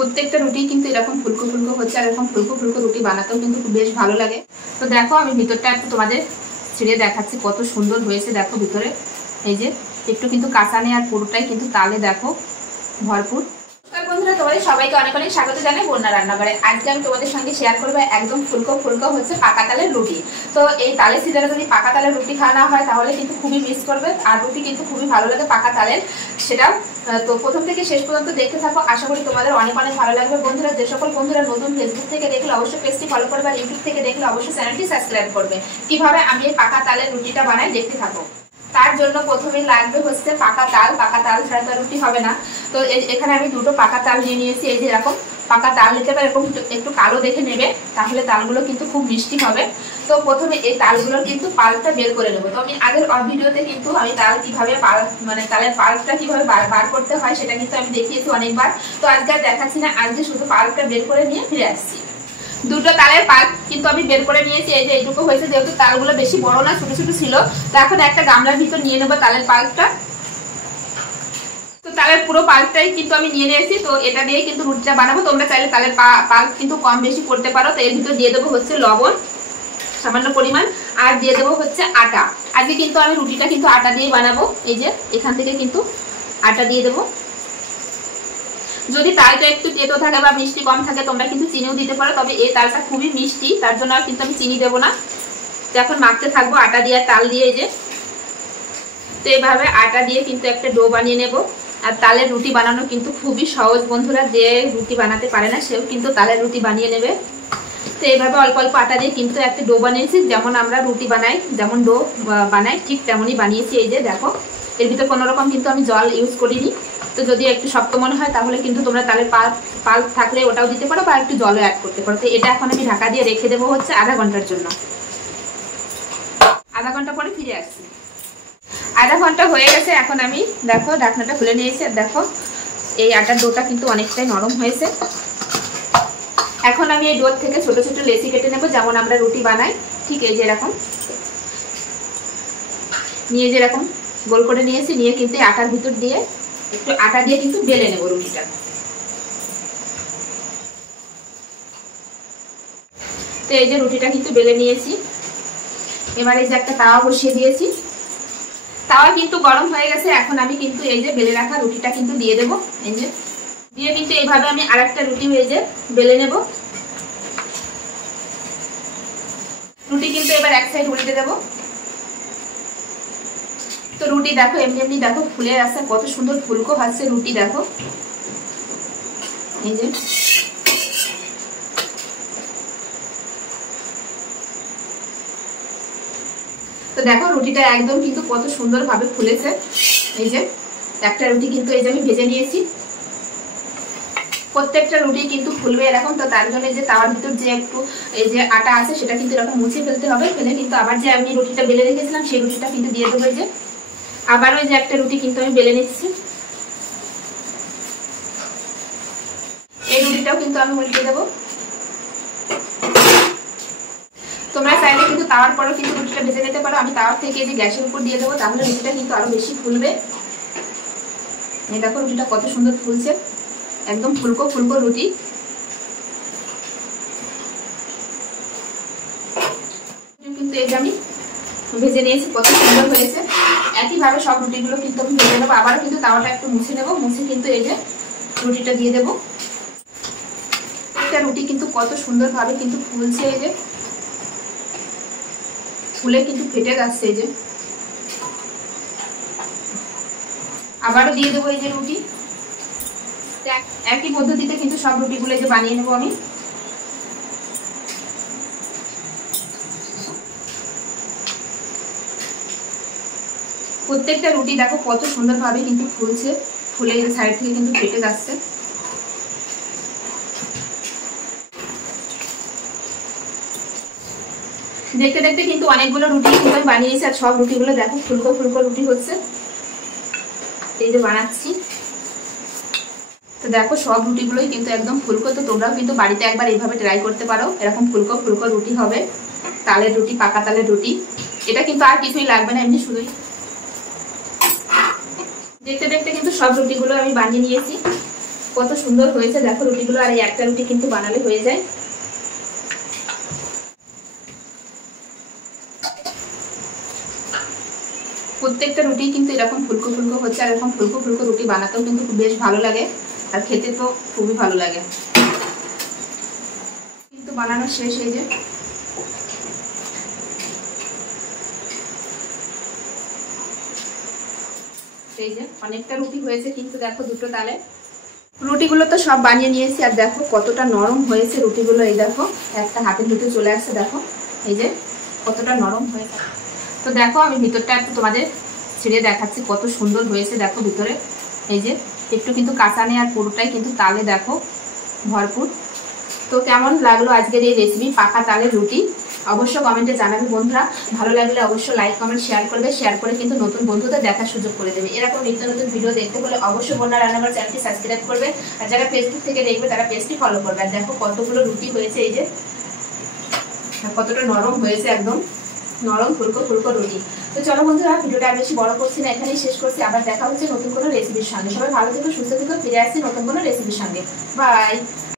প্রত্যেকটা রুটি কিন্তু এরকম ফুলকো ফুলকো হচ্ছে, আর এরকম ফুলকো ফুলকো রুটি বানাতেও কিন্তু বেশ ভালো লাগে। তো দেখো আমি ভিতরটা একটু তোমাদের ছিঁড়ে দেখাচ্ছি, কত সুন্দর হয়েছে দেখো ভিতরে। এই যে একটু কিন্তু কাঁচা নেই, আর পুরোটাই কিন্তু তালে দেখো ভরপুর। বন্ধুরা তোমাদের সবাইকে অনেক অনেক স্বাগত জানাই বন্যা রান্নাঘরে। আজকে আমি তোমাদের সঙ্গে শেয়ার করবো একদম ফুলকো ফুলকো হচ্ছে পাকা তালের রুটি। তো এই তালের সিজনে যদি পাকা তালের রুটি খাওয়া না হয় তাহলে কিন্তু খুবই মিস করবে, আর রুটি কিন্তু খুবই ভালো লাগে পাকা তালের, সেটা তো প্রথম থেকে শেষ পর্যন্ত দেখতে থাকো। আশা করি তোমাদের অনেক অনেক ভালো লাগবে। বন্ধুরা যে সকল বন্ধুরা নতুন ফেসবুক থেকে দেখলে অবশ্যই পেজটি ফলো করবে, আর ইউটিউব থেকে দেখলে অবশ্যই চ্যানেলটি সাবস্ক্রাইব করবে। কিভাবে আমি এই পাকা তালের রুটিটা বানাই দেখতে থাকো। তার জন্য প্রথমেই লাগবে হচ্ছে পাকা তাল। পাকা তাল ছাড়া তো রুটি হবে না। তো এখানে আমি দুটো পাকা তাল নিয়ে নিয়েছি। এই যে এরকম পাকা তাল নিতে পারে, এরকম একটু কালো দেখে নেবে, তাহলে তালগুলো কিন্তু খুব মিষ্টি হবে। তো প্রথমে এই তালগুলোর কিন্তু পাল্পটা বের করে নেবো। তো আমি আগের ভিডিওতে কিন্তু আমি তাল কিভাবে মানে তালের পাল্পটা কিভাবে বার করতে হয় সেটা কিন্তু আমি দেখিয়েছি অনেকবার। তো আজকে আর দেখাচ্ছি না, আজকে শুধু পাল্পটা বের করে নিয়ে ফিরে আসছি। দুটো তালের পাল্প কিন্তু আমি বের করে নিয়েছি। এই যে এইটুকু হয়েছে, যেহেতু তালগুলো বেশি বড় না, ছোট ছোট ছিল। তো এখন একটা গামলার ভিতর নিয়ে নেবো তালের পাল্পটা। তো তালের পুরো পাল্পটাই কিন্তু আমি নিয়ে নিয়েছি। তো এটা দিয়ে কিন্তু রুটিটা বানাবো। তোমরা চাইলে তালের পাল্প কিন্তু কম বেশি করতে পারো। তো এর ভিতর দিয়ে দেবো হচ্ছে লবণ সামান্য পরিমাণ, আর দিয়ে দেবো হচ্ছে আটা। আজকে কিন্তু আমি রুটিটা কিন্তু আটা দিয়ে বানাবো। এই যে এখান থেকে কিন্তু আটা দিয়ে দেবো। যদি তালটা একটু তেতো থাকে বা মিষ্টি কম থাকে তোমরা কিন্তু চিনিও দিতে পারো, তবে এই তালটা খুবই মিষ্টি, তার জন্য আর কিন্তু আমি চিনি দেবো না। তো এখন মাখতে থাকবো আটা দিয়ে আর তাল দিয়ে। এই যে তো এইভাবে আটা দিয়ে কিন্তু একটা ডো বানিয়ে নেব। আর তালের রুটি বানানো কিন্তু খুবই সহজ বন্ধুরা, যে রুটি বানাতে পারে না সেও কিন্তু তালের রুটি বানিয়ে নেবে। তো এইভাবে অল্প অল্প আটা দিয়ে কিন্তু একটা ডো বানিয়েছি, যেমন আমরা রুটি বানাই যেমন ডো বানাই ঠিক তেমনই বানিয়েছি। এই যে দেখো এর ভিতরে কোনো রকম কিন্তু আমি জল ইউজ করিনি। তো যদি একটু শক্ত মনে হয় তাহলে কিন্তু তোমরা তালের পাল্প থাকলে ওটাও দিতে পারো, বা একটু জলও অ্যাড করতে পারো। তো এটা এখন আমি ঢাকা দিয়ে রেখে দেবো হচ্ছে আধা ঘন্টার জন্য। আধা ঘন্টা পরে ফিরে আসছি। আধা ঘন্টা হয়ে গেছে। এখন আমি দেখো ঢাকনাটা খুলে নিয়েছি, আর দেখো এই আটার ডোটা কিন্তু অনেকটাই নরম হয়েছে। এখন আমি এই ডো থেকে ছোট ছোট লেচি কেটে নেব, যেমন আমরা রুটি বানাই ঠিক এই যে এরকম নিয়ে যেরকম গোল করে নিয়েছি, নিয়ে কিন্তু আটার ভিতর দিয়ে একটু আটা দিয়ে কিন্তু বেলে নেব রুটিটা। তো এই যে রুটিটা কিন্তু বেলে নিয়েছি। এবার এই যে একটা তাওয়া বসিয়ে দিয়েছি, তাওয়া কিন্তু গরম হয়ে গেছে। এখন আমি কিন্তু এই যে বেলে রাখা রুটিটা কিন্তু দিয়ে দেবো। এই যে দিয়ে কিন্তু এইভাবে আমি আরেকটা রুটি এই যে বেলে নেব। রুটি কিন্তু এবার এক সাইড উল্টে দেবো। তো রুটি দেখো এমনি এমনি দেখো ফুলে আসছে, কত সুন্দর ফুলকো ভাসছে রুটি দেখো। এই যে তো দেখো রুটিটা একদম কিন্তু কত সুন্দর ভাবে ফুলেছে। এই যে একটা রুটি কিন্তু এই যে আমি ভেজে নিয়েছি। প্রত্যেকটা রুটি কিন্তু ফুলবে এরকম। তো তার জন্য যে তাওয়ার ভিতর যে একটু এই যে আটা আছে সেটা কিন্তু এরকম মুছে ফেলতে হবে। ফেলে কিন্তু আবার যে আমি রুটিটা বেলে রেখেছিলাম সেই রুটিটা কিন্তু দিয়ে দেবো। এই যে আবারও এই যে একটা রুটি কিন্তু আমি বেলে নিচ্ছি। এই রুটিটাও কিন্তু আমি উল্টে দেবো। তোমরা চাইলে কিন্তু তাওয়ার পরেও কিন্তু রুটিটা ভেজে নিতে পারো। আমি তাওয়ার থেকে যে গ্যাসের উপর দিয়ে দেবো, তাহলে রুটিটা কিন্তু আরো বেশি ফুলবে। এই দেখো রুটিটা কত সুন্দর ফুলছে, একদম ফুলকো ফুলকো রুটি। কিন্তু এই যে আমি ভেজে নিয়েছি, কত সুন্দর হয়েছে। একইভাবে সব রুটিগুলো কিন্তু আমি ভেজে নেবো। আবারও কিন্তু তাওয়াটা একটু মুছে নেবো, মুছে কিন্তু এই যে রুটিটা দিয়ে দেবো। একটা রুটি কিন্তু কত সুন্দর ভাবে কিন্তু ফুলছে। এই যে ফুলে কিন্তু ফেটে যাচ্ছে। এই যে আবারও দিয়ে দেবো এই যে রুটি। একই পদ্ধতিতে কিন্তু সব রুটিগুলো যে বানিয়ে নেবো আমি। প্রত্যেকটা রুটি দেখো কত সুন্দর ভাবে কিন্তু ফুলছে, ফুলে এই সাইড থেকে কিন্তু ফেটে যাচ্ছে। দেখতে দেখতে কিন্তু অনেকগুলো রুটি কিন্তু আমি বানিয়েছি, আর সব রুটিগুলো দেখো ফুলকো ফুলকো রুটি হচ্ছে। এই যে বানাচ্ছি, তো দেখো সব রুটিগুলোই কিন্তু একদম ফুলকো। তো তোমরাও কিন্তু বাড়িতে একবার এইভাবে ট্রাই করতে পারো, এরকম ফুলকো ফুলকো রুটি হবে, তালের রুটি, পাকা তালের রুটি। এটা কিন্তু আর কিছুই লাগবে না, এমনি শুধুই। দেখতে দেখতে কিন্তু সব রুটিগুলো আমি বানিয়ে নিয়েছি। কত সুন্দর হয়েছে দেখো রুটিগুলো। আর এই একটা রুটি কিন্তু বানালে হয়ে যায়। প্রত্যেকটা রুটি কিন্তু এরকম ফুলকো ফুলকো হচ্ছে, আর এরকম ফুলকো ফুলকো রুটি বানাতেও কিন্তু বেশ ভালো লাগে, আর খেতে তো খুবই ভালো লাগে। কিন্তু বানানো শেষ। এই যে অনেকটা রুটি হয়েছে, কিন্তু দেখো দুটো তালে রুটিগুলো তো সব বানিয়ে নিয়েছি। আর দেখো কতটা নরম হয়েছে রুটিগুলো। এই দেখো একটা হাতের ভিতরে চলে আসছে, দেখো এই যে কতটা নরম হয়েছে। তো দেখো আমি ভিতরটা একটু তোমাদের ছিঁড়ে দেখাচ্ছি কত সুন্দর হয়েছে। দেখো ভিতরে এই যে একটু কিন্তু কাঁচা নেই, আর পুরোটাই কিন্তু তালে দেখো ভরপুর। তো কেমন লাগলো আজকের এই রেসিপি পাকা তালের রুটি? অবশ্য কমেন্টে জানাবে বন্ধুরা। ভালো লাগলে অবশ্যই লাইক কমেন্ট শেয়ার করবে, শেয়ার করে কিন্তু নতুন বন্ধুদের দেখার সুযোগ করে দেবে। এরকম নিত্য নতুন ভিডিও দেখতে হলে অবশ্যই বন্যা রান্নাঘর চ্যানেলটি সাবস্ক্রাইব করবে, আর যারা ফেসবুক থেকে দেখবে তারা পেজটি ফলো করবে। আর দেখো কতগুলো রুটি হয়েছে, এই যে কতটা নরম হয়েছে, একদম নরম ফুলকো ফুলকো রুটি। তো চলো বন্ধুরা, ভিডিওটা আর বেশি বড় করছি না, এখানেই শেষ করছি। আবার দেখা হচ্ছে নতুন কোনো রেসিপির সঙ্গে। সবাই ভালো থেকো, সুস্থ থেকো, ফিরে আসছি নতুন কোনো রেসিপির সঙ্গে। বাই।